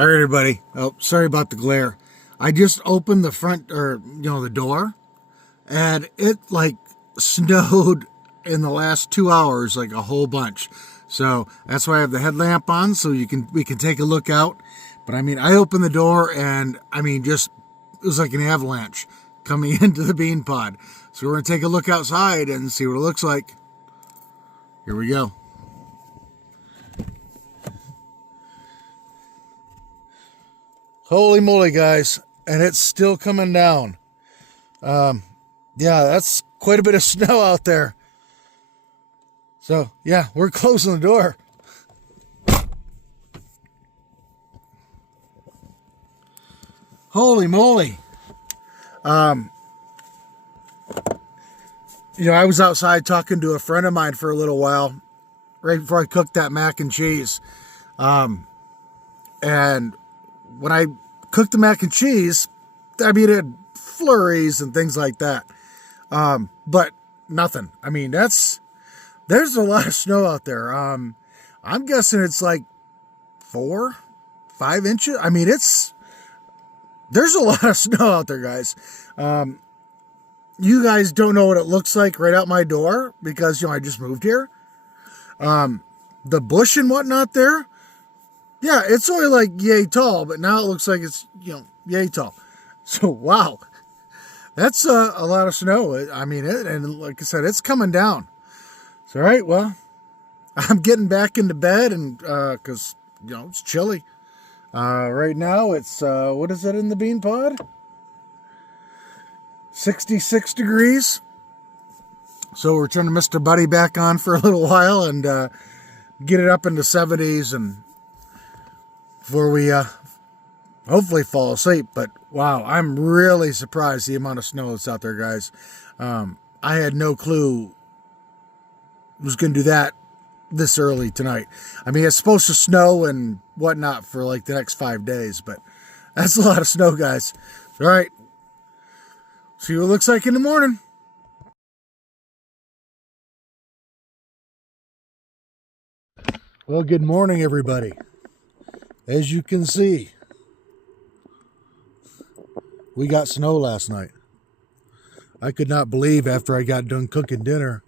All right, everybody. Oh, sorry about the glare. I just opened the front, the door, and it like snowed in the last 2 hours, like a whole bunch. So that's why I have the headlamp on, so we can take a look out. But I mean, I opened the door, and I mean, it was like an avalanche coming into the bean pod. So we're gonna take a look outside and see what it looks like. Here we go. Holy moly, guys. And it's still coming down. Yeah, that's quite a bit of snow out there. So, yeah, we're closing the door. Holy moly. I was outside talking to a friend of mine for a little while, right before I cooked that mac and cheese. And when I cooked the mac and cheese, I mean, it had flurries and things like that. But nothing. I mean, there's a lot of snow out there. I'm guessing it's like 4-5 inches. I mean, there's a lot of snow out there, guys. You guys don't know what it looks like right out my door because, I just moved here. The bush and whatnot there, yeah, it's only like yay tall, but now it looks like it's, yay tall. So, wow, that's a lot of snow. I mean, and like I said, it's coming down. So, all right, well, I'm getting back into bed and because, it's chilly. Right now, it's, what is it in the bean pod? 66 degrees. So we're turning Mr. Buddy back on for a little while and get it up into 70s and before we hopefully fall asleep. But wow, I'm really surprised the amount of snow that's out there, guys. I had no clue it was going to do that this early tonight. I mean, it's supposed to snow and whatnot for like the next 5 days, but that's a lot of snow, guys. All right. See what it looks like in the morning. Well, good morning, everybody. As you can see, we got snow last night. I could not believe after I got done cooking dinner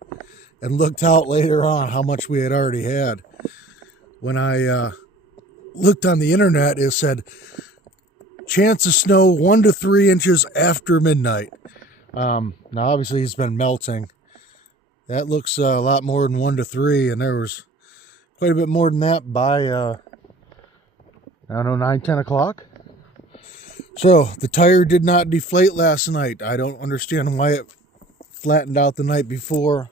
and looked out later on how much we had already had. When I looked on the internet, it said chance of snow 1 to 3 inches after midnight. Now, obviously, it's been melting. That looks a lot more than 1 to 3, and there was quite a bit more than that by, I don't know, 9, 10 o'clock. So, the tire did not deflate last night. I don't understand why it flattened out the night before.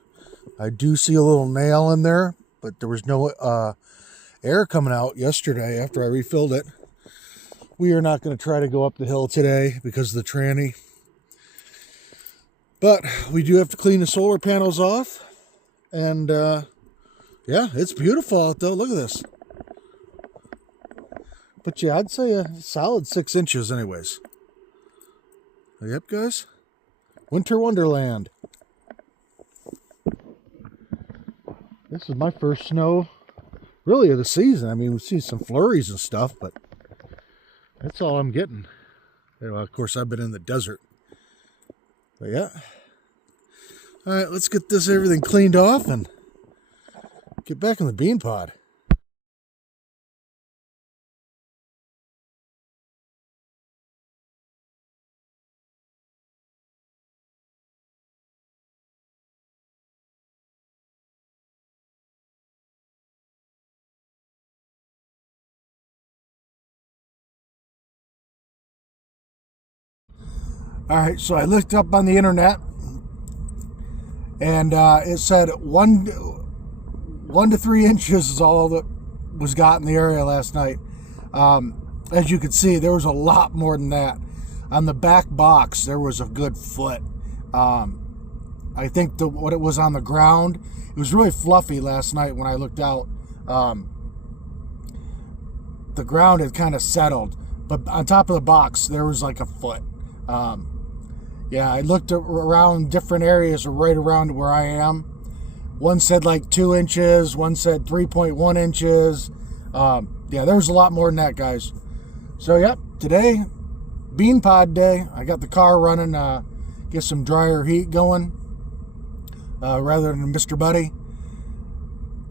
I do see a little nail in there, but there was no air coming out yesterday after I refilled it. We are not going to try to go up the hill today because of the tranny. But we do have to clean the solar panels off. And, yeah, it's beautiful out there. Look at this. But, yeah, I'd say a solid 6 inches anyways. Yep, guys. Winter Wonderland. This is my first snow, really, of the season. I mean, we've seen some flurries and stuff, but that's all I'm getting. Well, of course, I've been in the desert. But yeah. All right, let's get everything cleaned off and get back in the bean pod. All right, so I looked up on the internet, and it said 1 to 3 inches is all that was got in the area last night. As you can see, there was a lot more than that. On the back box, there was a good foot. I think what it was on the ground, it was really fluffy last night when I looked out. The ground had kind of settled, but on top of the box, there was like a foot. Yeah, I looked around different areas right around where I am. One said like 2 inches. One said 3.1 inches. Yeah, there was a lot more than that, guys. So, yep, today, bean pod day. I got the car running, get some dryer heat going, rather than Mr. Buddy,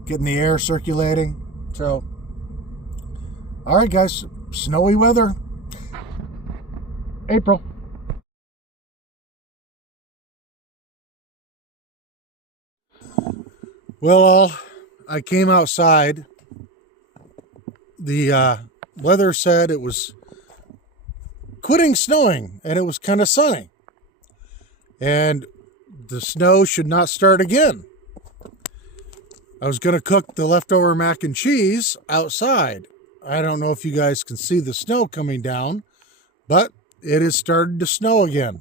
getting the air circulating. So, all right, guys, snowy weather. April. Well, I came outside. The weather said it was quitting snowing, and it was kind of sunny. And the snow should not start again. I was going to cook the leftover mac and cheese outside. I don't know if you guys can see the snow coming down, but it has started to snow again.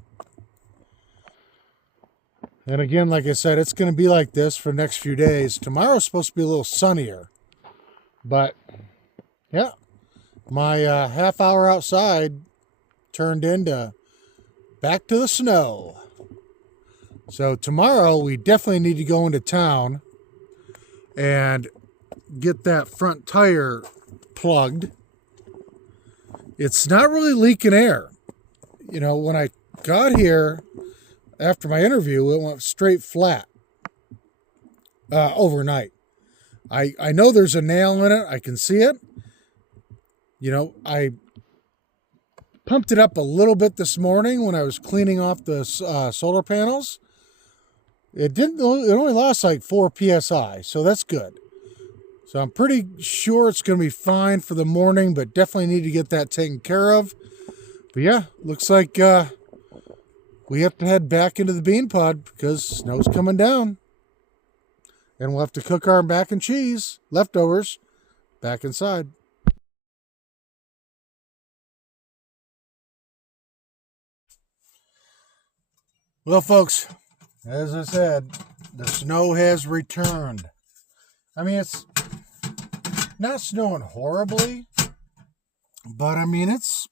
And again, like I said, it's going to be like this for the next few days. Tomorrow's supposed to be a little sunnier. But, yeah, my half hour outside turned into back to the snow. So tomorrow we definitely need to go into town and get that front tire plugged. It's not really leaking air. You know, when I got here after my interview, it went straight flat overnight. I know there's a nail in it. I can see it. You know, I pumped it up a little bit this morning when I was cleaning off the solar panels. It only lost like 4 psi, so that's good. So I'm pretty sure it's going to be fine for the morning, but definitely need to get that taken care of. But yeah, looks like we have to head back into the bean pod because snow's coming down. And we'll have to cook our mac and cheese, leftovers, back inside. Well, folks, as I said, the snow has returned. I mean, it's not snowing horribly, but I mean, it's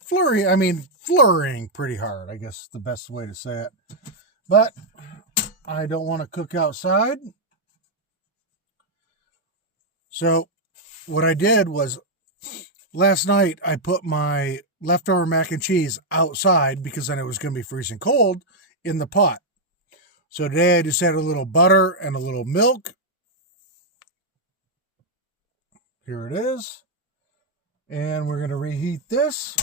flurrying pretty hard, I guess is the best way to say it. But I don't want to cook outside. So what I did was last night I put my leftover mac and cheese outside because then it was going to be freezing cold in the pot. So today I just added a little butter and a little milk. Here it is. And we're going to reheat this.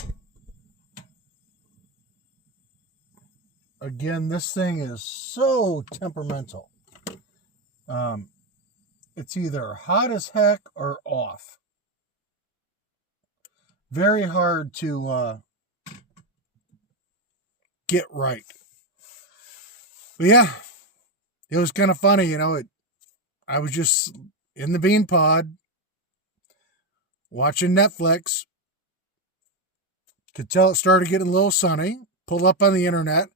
Again, this thing is so temperamental. It's either hot as heck or off. Very hard to get right. But yeah, it was kind of funny, you know. I was just in the bean pod watching Netflix. Could tell it started getting a little sunny. Pulled up on the internet.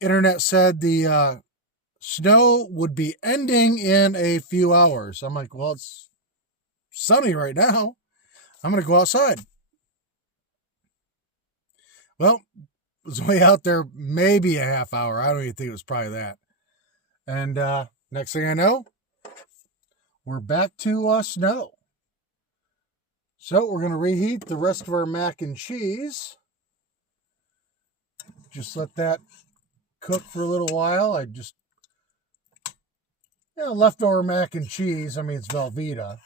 Internet said the snow would be ending in a few hours. I'm like, well, it's sunny right now. I'm going to go outside. Well, it was way out there maybe a half hour. I don't even think it was probably that. And next thing I know, we're back to snow. So we're going to reheat the rest of our mac and cheese. Just let that cook for a little while. I just, leftover mac and cheese. I mean, it's Velveeta.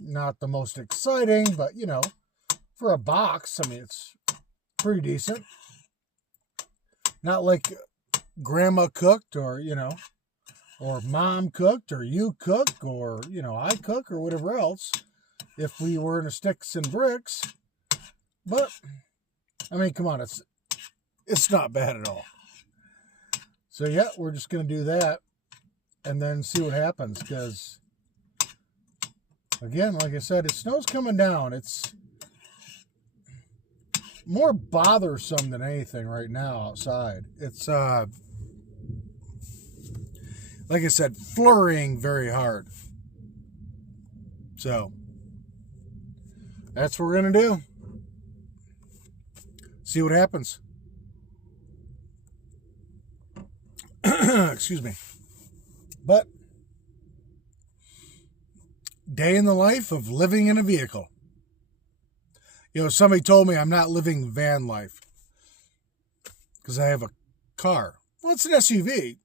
Not the most exciting, but, for a box, I mean, it's pretty decent. Not like grandma cooked or, or mom cooked or you cook or, I cook or whatever else if we were in a sticks and bricks. But, I mean, come on, it's not bad at all. So, yeah, we're just going to do that and then see what happens because, again, like I said, snow's coming down. It's more bothersome than anything right now outside. It's, like I said, flurrying very hard. So, that's what we're going to do. See what happens. Excuse me. But day in the life of living in a vehicle. Somebody told me I'm not living van life because I have a car. Well, it's an SUV,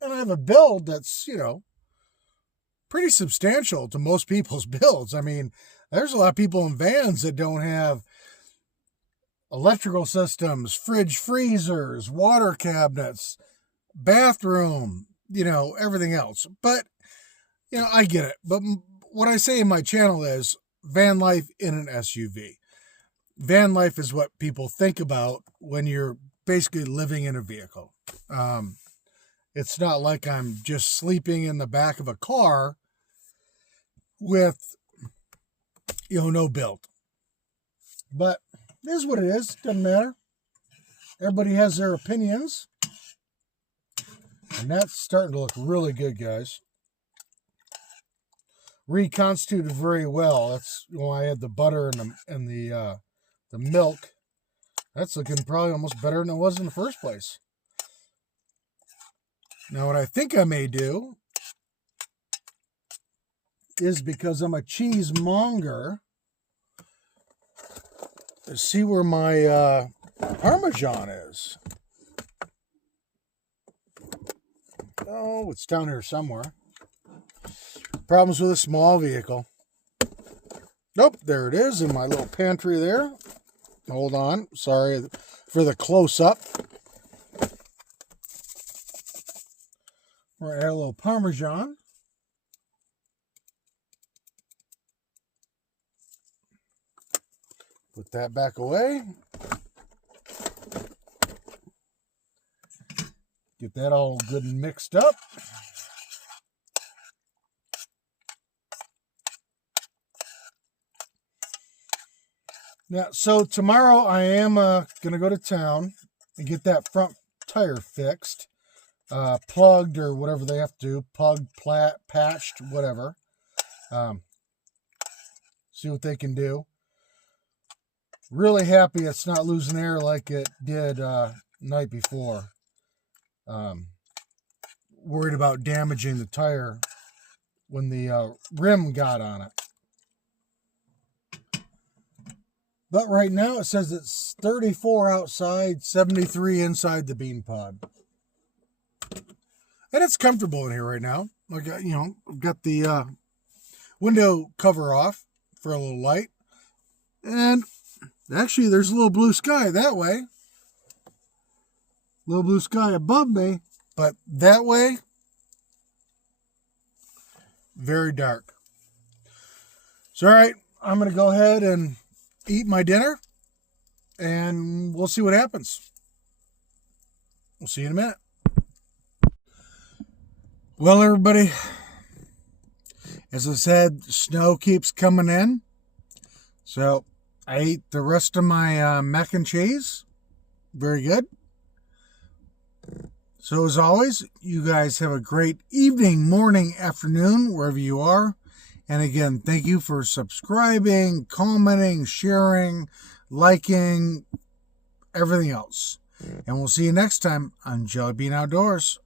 and I have a build that's, pretty substantial to most people's builds. I mean, there's a lot of people in vans that don't have electrical systems, fridge freezers, water cabinets, bathroom, everything else. But, I get it. But what I say in my channel is van life in an SUV. Van life is what people think about when you're basically living in a vehicle. It's not like I'm just sleeping in the back of a car with, no build. But it is what it is. Doesn't matter. Everybody has their opinions. And that's starting to look really good, guys. Reconstituted very well. That's why I had the butter and the milk. That's looking probably almost better than it was in the first place. Now, what I think I may do is, because I'm a cheesemonger, see where my Parmesan is. Oh, it's down here somewhere. Problems with a small vehicle. Nope, there it is in my little pantry there. Hold on. Sorry for the close-up. We're going to add a little Parmesan. Put that back away. Get that all good and mixed up. Now, so tomorrow I am going to go to town and get that front tire fixed, plugged or whatever they have to do, plugged, patched, whatever. See what they can do. Really happy it's not losing air like it did night before. Worried about damaging the tire when the rim got on it. But right now it says it's 34 outside, 73 inside the bean pod. And it's comfortable in here right now. I got, I've got the window cover off for a little light. And actually there's a little blue sky that way. Little blue sky above me, but that way, very dark. So, all right, I'm going to go ahead and eat my dinner, and we'll see what happens. We'll see you in a minute. Well, everybody, as I said, snow keeps coming in. So I ate the rest of my mac and cheese. Very good. So as always, you guys have a great evening, morning, afternoon, wherever you are. And again, thank you for subscribing, commenting, sharing, liking, everything else. And we'll see you next time on Jelly Bean Outdoors.